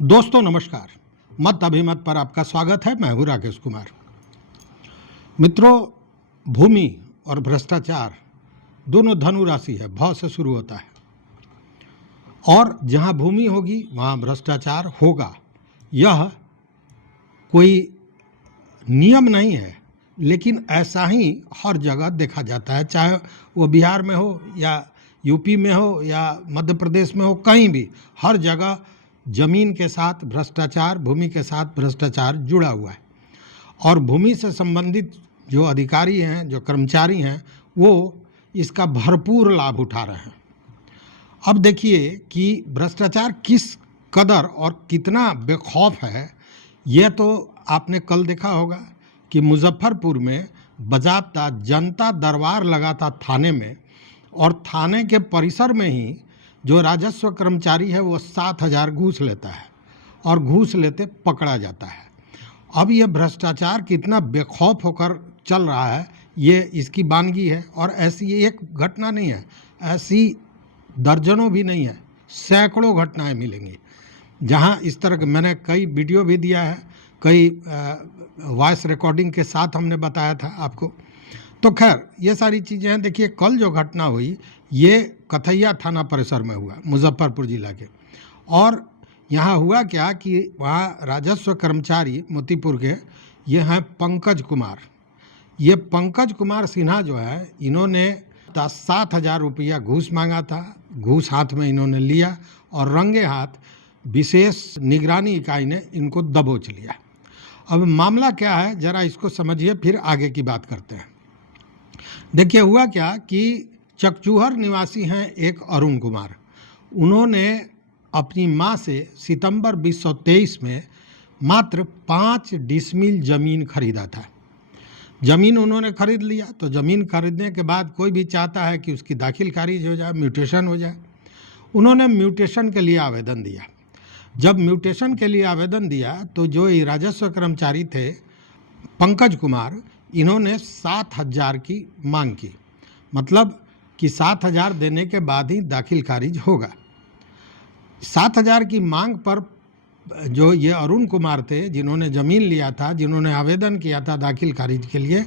दोस्तों नमस्कार। मत अभिमत पर आपका स्वागत है। मैं हूं राकेश कुमार। मित्रों, भूमि और भ्रष्टाचार दोनों धनु राशि है, भाव से शुरू होता है और जहां भूमि होगी वहां भ्रष्टाचार होगा। यह कोई नियम नहीं है, लेकिन ऐसा ही हर जगह देखा जाता है, चाहे वो बिहार में हो या यूपी में हो या मध्य प्रदेश में हो, कहीं भी हर जगह जमीन के साथ भ्रष्टाचार, भूमि के साथ भ्रष्टाचार जुड़ा हुआ है। और भूमि से संबंधित जो अधिकारी हैं, जो कर्मचारी हैं, वो इसका भरपूर लाभ उठा रहे हैं। अब देखिए कि भ्रष्टाचार किस कदर और कितना बेखौफ है। यह तो आपने कल देखा होगा कि मुजफ्फरपुर में बाज़ाब्ता जनता दरबार लगा था थाने में, और थाने के परिसर में ही जो राजस्व कर्मचारी है वो 7,000 घूस लेता है और घूस लेते पकड़ा जाता है। अब ये भ्रष्टाचार कितना बेखौफ होकर चल रहा है, ये इसकी वानगी है। और ऐसी एक घटना नहीं है, ऐसी दर्जनों भी नहीं है, सैकड़ों घटनाएं मिलेंगी जहां इस तरह के। मैंने कई वीडियो भी दिया है, कई वॉइस रिकॉर्डिंग के साथ हमने बताया था आपको। तो खैर ये सारी चीज़ें हैं। देखिए कल जो घटना हुई ये कथैया थाना परिसर में हुआ, मुजफ्फरपुर जिला के। और यहाँ हुआ क्या कि वहाँ राजस्व कर्मचारी मोतीपुर के ये हैं पंकज कुमार। ये पंकज कुमार सिन्हा जो है, इन्होंने 7,000 रुपया घूस मांगा था। घूस हाथ में इन्होंने लिया और रंगे हाथ विशेष निगरानी इकाई ने इनको दबोच लिया। अब मामला क्या है ज़रा इसको समझिए, फिर आगे की बात करते हैं। देखिए हुआ क्या कि चकचूहर निवासी हैं एक अरुण कुमार। उन्होंने अपनी मां से सितंबर 2023 में मात्र 5 डिसमिल ज़मीन खरीदा था। ज़मीन उन्होंने खरीद लिया, तो ज़मीन खरीदने के बाद कोई भी चाहता है कि उसकी दाखिल खारिज हो जाए, म्यूटेशन हो जाए। उन्होंने म्यूटेशन के लिए आवेदन दिया। जब म्यूटेशन के लिए आवेदन दिया तो जो ये राजस्व कर्मचारी थे पंकज कुमार, इन्होंने 7,000 की मांग की। मतलब कि 7,000 देने के बाद ही दाखिल खारिज होगा। 7,000 की मांग पर जो ये अरुण कुमार थे, जिन्होंने ज़मीन लिया था, जिन्होंने आवेदन किया था दाखिल खारिज के लिए,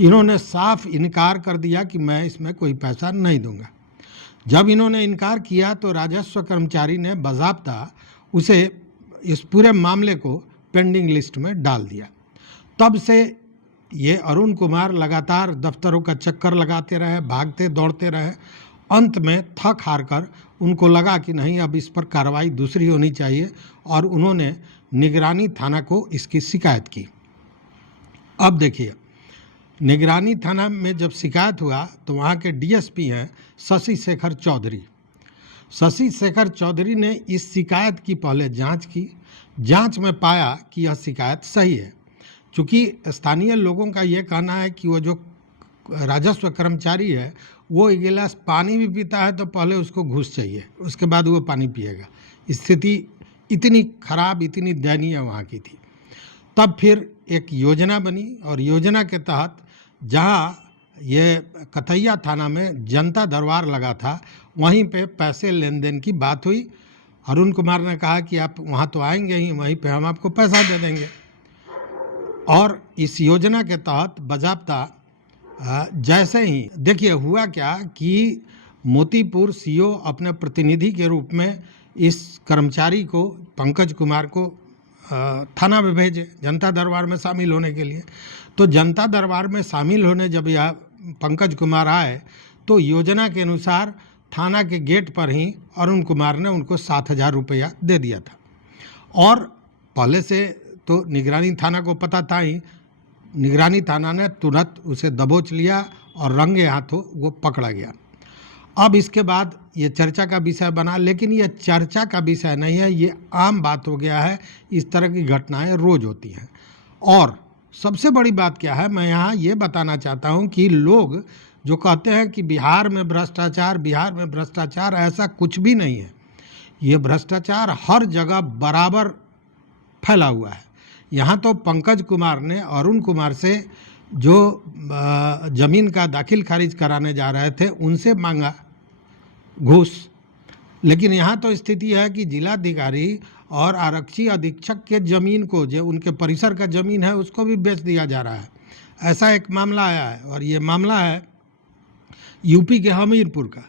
इन्होंने साफ इनकार कर दिया कि मैं इसमें कोई पैसा नहीं दूंगा। जब इन्होंने इनकार किया तो राजस्व कर्मचारी ने बाज़ाब्ता उसे इस पूरे मामले को पेंडिंग लिस्ट में डाल दिया। तब से ये अरुण कुमार लगातार दफ्तरों का चक्कर लगाते रहे, भागते दौड़ते रहे। अंत में थक हार कर उनको लगा कि नहीं, अब इस पर कार्रवाई दूसरी होनी चाहिए, और उन्होंने निगरानी थाना को इसकी शिकायत की। अब देखिए, निगरानी थाना में जब शिकायत हुआ तो वहाँ के डीएसपी हैं शशि शेखर चौधरी। शशि शेखर चौधरी ने इस शिकायत की पहले जांच की। जांच में पाया कि यह शिकायत सही है। चूँकि स्थानीय लोगों का ये कहना है कि वो जो राजस्व कर्मचारी है वो एक गिलास पानी भी पीता है तो पहले उसको घूस चाहिए, उसके बाद वो पानी पिएगा। स्थिति इतनी खराब, इतनी दयनीय वहाँ की थी। तब फिर एक योजना बनी, और योजना के तहत जहाँ ये कथैया थाना में जनता दरबार लगा था, वहीं पे पैसे लेन देन की बात हुई। अरुण कुमार ने कहा कि आप वहाँ तो आएंगे ही, वहीं पे हम आपको पैसा दे देंगे। और इस योजना के तहत बाज़ाब्ता जैसे ही देखिए हुआ क्या कि मोतीपुर सीओ अपने प्रतिनिधि के रूप में इस कर्मचारी को, पंकज कुमार को थाना में भेजे जनता दरबार में शामिल होने के लिए। तो जनता दरबार में शामिल होने जब यह पंकज कुमार आए तो योजना के अनुसार थाना के गेट पर ही अरुण कुमार ने उनको 7,000 रुपया दे दिया था। और पहले से तो निगरानी थाना को पता था ही, निगरानी थाना ने तुरंत उसे दबोच लिया और रंगे हाथों वो पकड़ा गया। अब इसके बाद ये चर्चा का विषय बना, लेकिन ये चर्चा का विषय नहीं है, ये आम बात हो गया है। इस तरह की घटनाएं रोज होती हैं। और सबसे बड़ी बात क्या है, मैं यहाँ ये बताना चाहता हूँ कि लोग जो कहते हैं कि बिहार में भ्रष्टाचार, बिहार में भ्रष्टाचार, ऐसा कुछ भी नहीं है। ये भ्रष्टाचार हर जगह बराबर फैला हुआ है। यहाँ तो पंकज कुमार ने अरुण कुमार से जो ज़मीन का दाखिल खारिज कराने जा रहे थे उनसे मांगा घूस, लेकिन यहाँ तो स्थिति है कि जिलाधिकारी और आरक्षी अधीक्षक के ज़मीन को, जो उनके परिसर का ज़मीन है, उसको भी बेच दिया जा रहा है। ऐसा एक मामला आया है और ये मामला है यूपी के हमीरपुर का।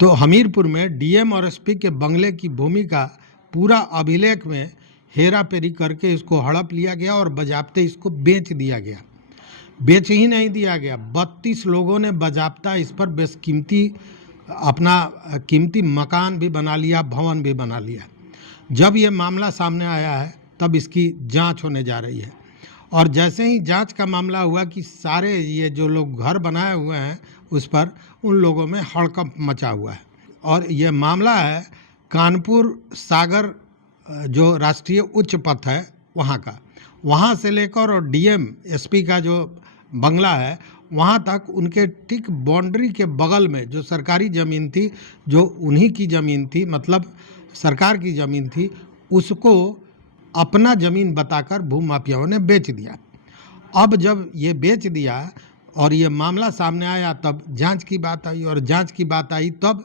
तो हमीरपुर में डीएम और एसपी के बंगले की भूमि का पूरा अभिलेख में हेरा फेरी करके इसको हड़प लिया गया और बजाबते इसको बेच दिया गया। बेच ही नहीं दिया गया, 32 लोगों ने बजाबता इस पर बेशकीमती अपना कीमती मकान भी बना लिया, भवन भी बना लिया। जब ये मामला सामने आया है तब इसकी जांच होने जा रही है और जैसे ही जांच का मामला हुआ कि सारे ये जो लोग घर बनाए हुए हैं उस पर उन लोगों में हड़कंप मचा हुआ है। और ये मामला है कानपुर सागर जो राष्ट्रीय उच्च पथ है वहाँ का, वहाँ से लेकर और डीएम एसपी का जो बंगला है वहाँ तक उनके ठीक बाउंड्री के बगल में जो सरकारी ज़मीन थी, जो उन्हीं की ज़मीन थी, मतलब सरकार की ज़मीन थी, उसको अपना ज़मीन बताकर भूमाफियाओं ने बेच दिया। अब जब ये बेच दिया और ये मामला सामने आया तब जांच की बात आई और जांच की बात आई तब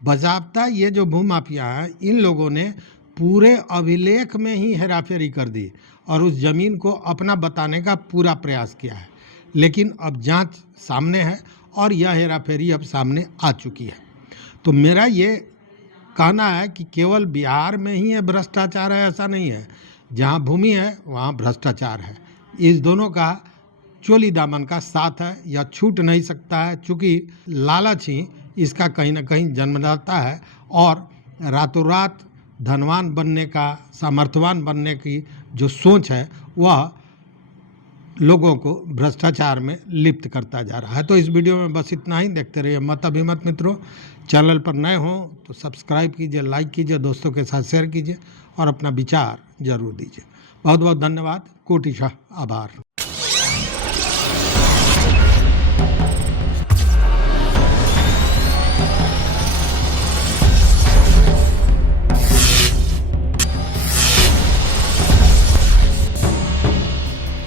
बजाबता ये जो भूमाफिया हैं इन लोगों ने पूरे अभिलेख में ही हेराफेरी कर दी और उस ज़मीन को अपना बताने का पूरा प्रयास किया है। लेकिन अब जांच सामने है और यह हेराफेरी अब सामने आ चुकी है। तो मेरा ये कहना है कि केवल बिहार में ही ये भ्रष्टाचार है ऐसा नहीं है, जहाँ भूमि है वहाँ भ्रष्टाचार है। इस दोनों का चोली दामन का साथ है, यह छूट नहीं सकता है, चूँकि लालच ही इसका कहीं ना कहीं जन्मदाता है और रातों रात धनवान बनने का, सामर्थ्यवान बनने की जो सोच है वह लोगों को भ्रष्टाचार में लिप्त करता जा रहा है। तो इस वीडियो में बस इतना ही। देखते रहिए मत अभिमत मित्रों। चैनल पर नए हों तो सब्सक्राइब कीजिए, लाइक कीजिए, दोस्तों के साथ शेयर कीजिए और अपना विचार जरूर दीजिए। बहुत बहुत धन्यवाद, कोटिशः आभार।